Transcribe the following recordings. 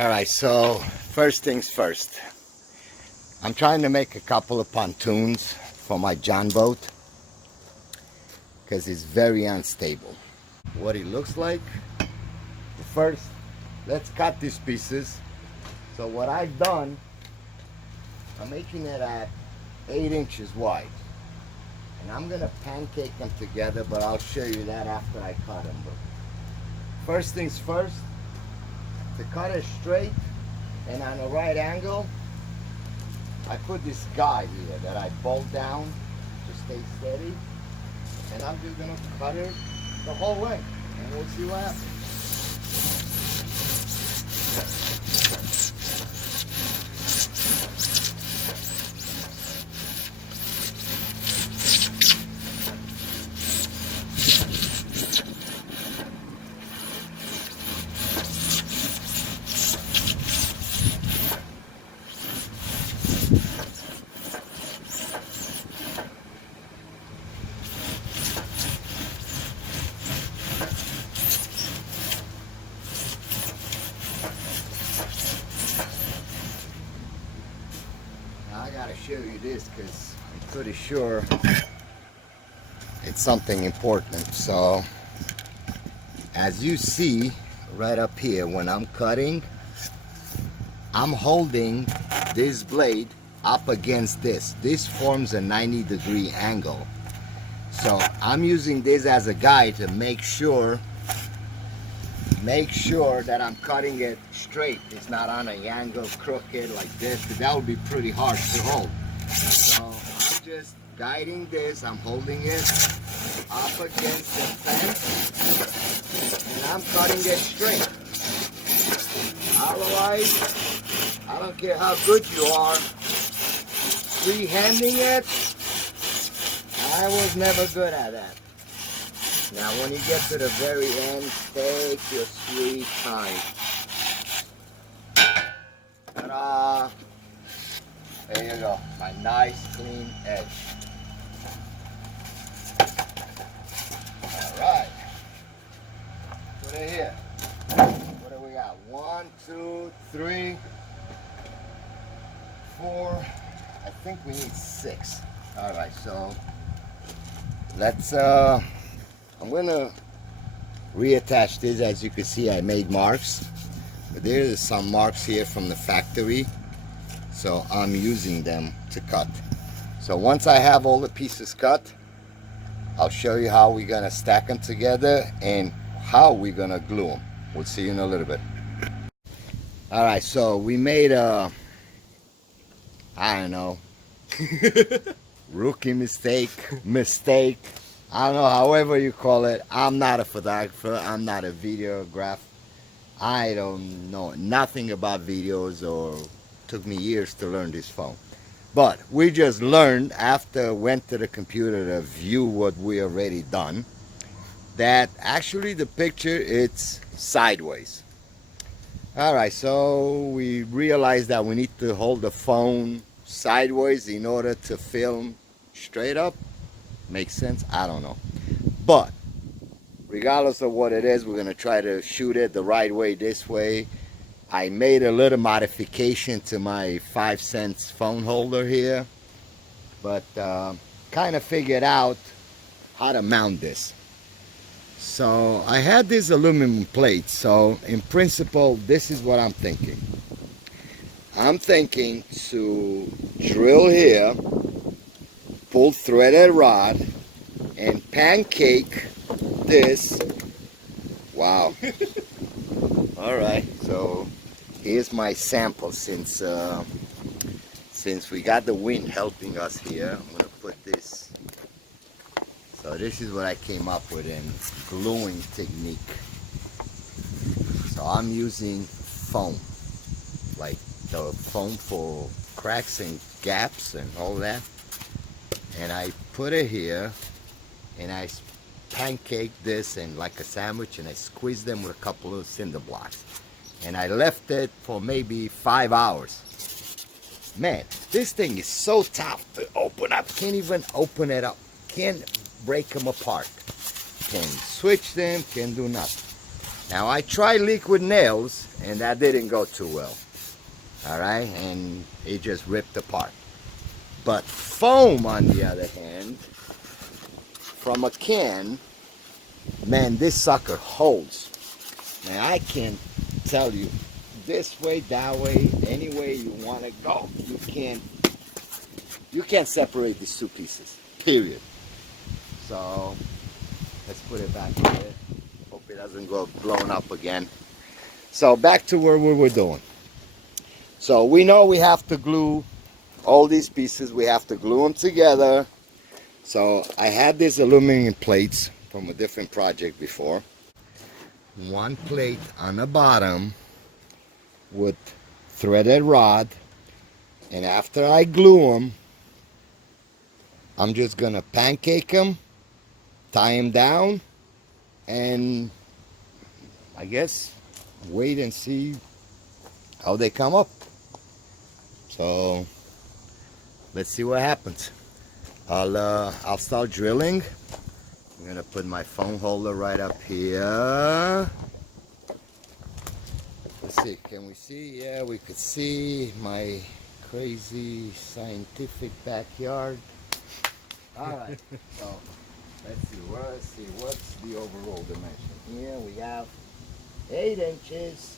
Alright, so first things first. I'm trying to make a couple of pontoons for my John boat because it's very unstable. What it looks like, first let's cut these pieces. So what I've done, I'm making it at 8 inches wide. And I'm going to pancake them together, but I'll show you that after I cut them. But first things first, to cut it straight and on a right angle, I put this guide here that I bolt down to stay steady. And I'm just going to cut it the whole way. And we'll see what happens. I gotta show you this because I'm pretty sure it's something important. So as you see right up here, when I'm cutting, I'm holding this blade up against this. This forms a 90-degree angle. So I'm using this as a guide to make sure that I'm cutting it straight. It's not on an angle crooked like this, because that would be pretty hard to hold. So I'm just guiding this. I'm holding it up against the fence and I'm cutting it straight. Otherwise, I don't care how good you are, free-handing it, I was never good at that. Now when you get to the very end, take your sweet time. Ta-da! There you go, my nice clean edge. Alright. Put it here. What do we got? 1, 2, 3, 4. I think we need 6. Alright, so let's I'm gonna reattach this. As you can see, I made marks, but there's some marks here from the factory, so I'm using them to cut. So once I have all the pieces cut, I'll show you how we're gonna stack them together and how we're gonna glue them. We'll see you in a little bit. All right, so we made a, I don't know, rookie mistake, I don't know, however you call it. I'm not a photographer. I'm not a videographer. I don't know nothing about videos, or took me years to learn this phone. But we just learned after went to the computer to view what we already done, that actually the picture it's sideways. All right, so we realized that we need to hold the phone sideways in order to film straight up. Makes sense? I don't know. But regardless of what it is, we're going to try to shoot it the right way, this way. I made a little modification to my 5-cent phone holder here, but kind of figured out how to mount this. So I had this aluminum plate, so in principle this is what I'm thinking. I'm thinking to drill here, pull threaded rod and pancake this. Wow. All right, so here's my sample. Since we got the wind helping us here, I'm gonna put this. So this is what I came up with in gluing technique. So I'm using foam, like the foam for cracks and gaps and all that. And I put it here and I pancake this and like a sandwich, and I squeeze them with a couple of cinder blocks, and I left it for maybe 5 hours. Man, this thing is so tough to open up. Can't even open it up. Can't break them apart. Can switch them, can do nothing. Now I tried liquid nails and that didn't go too well. Alright, and it just ripped apart. But foam, on the other hand, from a can, man, this sucker holds. Man, I can tell you, this way, that way, any way you want to go, you can't separate these two pieces. Period. So let's put it back here. Hope it doesn't go blown up again. So back to where we were doing. So we know we have to glue all these pieces. We have to glue them together. So I had these aluminum plates from a different project before. One plate on the bottom with threaded rod, and after I glue them, I'm just gonna pancake them, tie them down, and I guess wait and see how they come up. So let's see what happens. I'll start drilling. I'm gonna put my phone holder right up here. Let's see, can we see? Yeah, we could see my crazy scientific backyard. All right, so let's see, what's the overall dimension? Here we have 8 inches.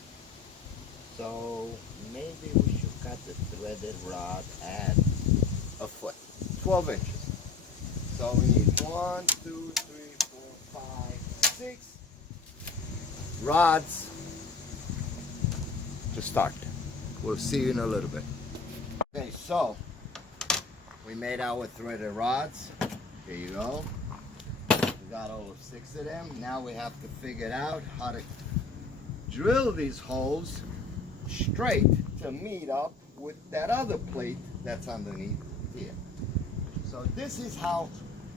So maybe we should cut the threaded rod at a foot, 12 inches. So we need 1, 2, 3, 4, 5, 6 rods to start. We'll see you in a little bit. Okay, so we made our threaded rods. Here you go. We got all of 6 of them. Now we have to figure out how to drill these holes straight to meet up with that other plate that's underneath here. So this is how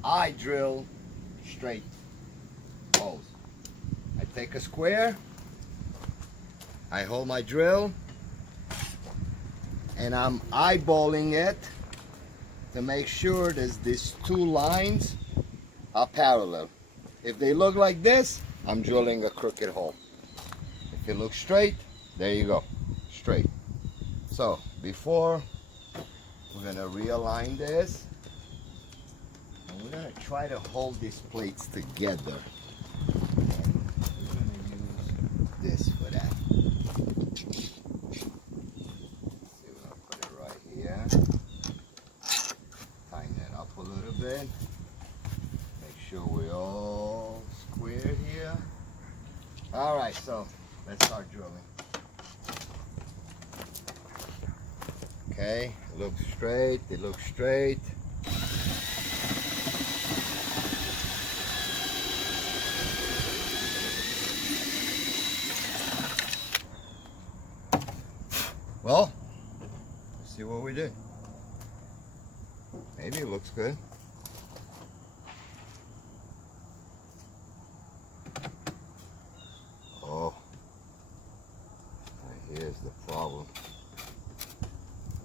I drill straight holes. I take a square, I hold my drill, and I'm eyeballing it to make sure that these 2 lines are parallel. If they look like this, I'm drilling a crooked hole. If it looks straight, there you go, straight. So before, we're gonna realign this, and we're gonna try to hold these plates together. And we're gonna use this for that. See, we're gonna put it right here. Tighten it up a little bit. Make sure we're all square here. All right, so let's start drilling. Okay, it looks straight, it looks straight. Well, let's see what we did. Maybe it looks good. Oh, here's the problem.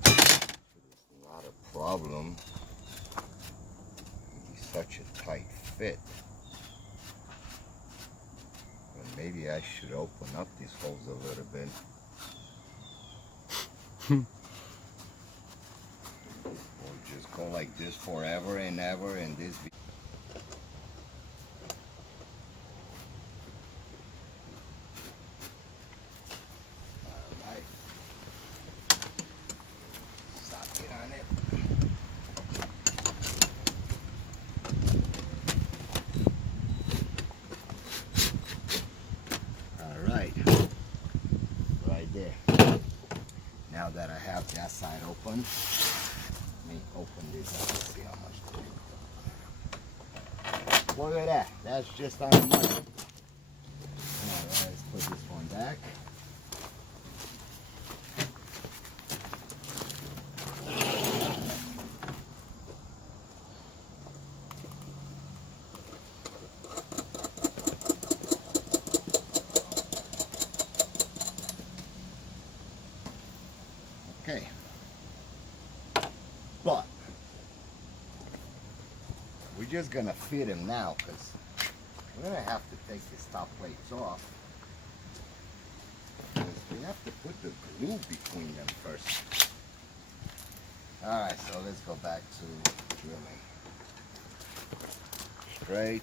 It's not a problem. It's such a tight fit. But maybe I should open up these holes a little bit. Or just go like this forever and ever, and this be alright. Socket on it. Alright. Right there. Now that I have that side open, let me open this up and see how much there is. Look at that. That's just on the money. Alright, let's put this one back. Okay. But we're just gonna fit him now, because we're gonna have to take these top plates off You have to put the glue between them first. Alright, so let's go back to drilling. Straight.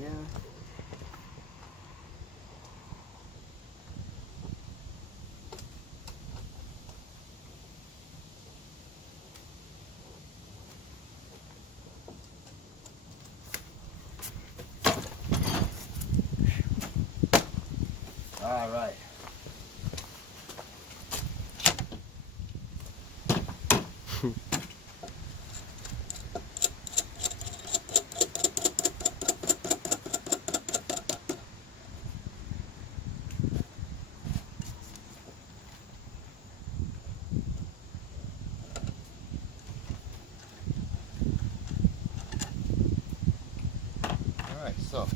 Yeah. All right. Alright, so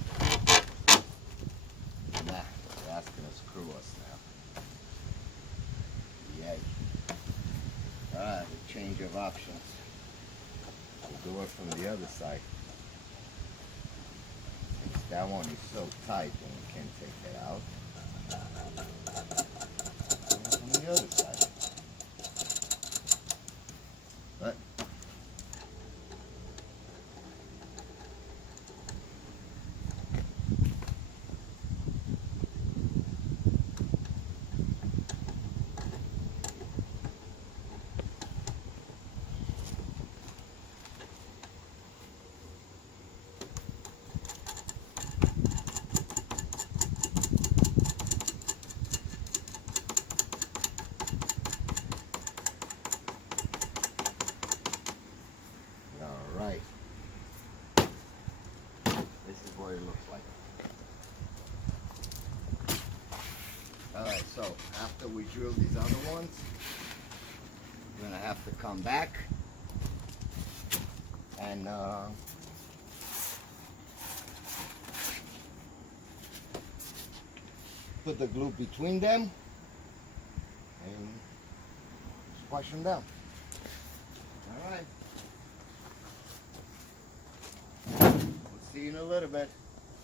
nah, that's gonna screw us now. Yay. Alright, a change of options. We'll do it from the other side. Since that one is so tight and we can't take it out. Do it from the other side. But alright. This is what it looks like. Alright, so after we drill these other ones, we're gonna have to come back and put the glue between them and squash them down. Alright. We'll see you in a little bit.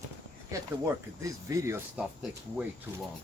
Let's get to work. This video stuff takes way too long.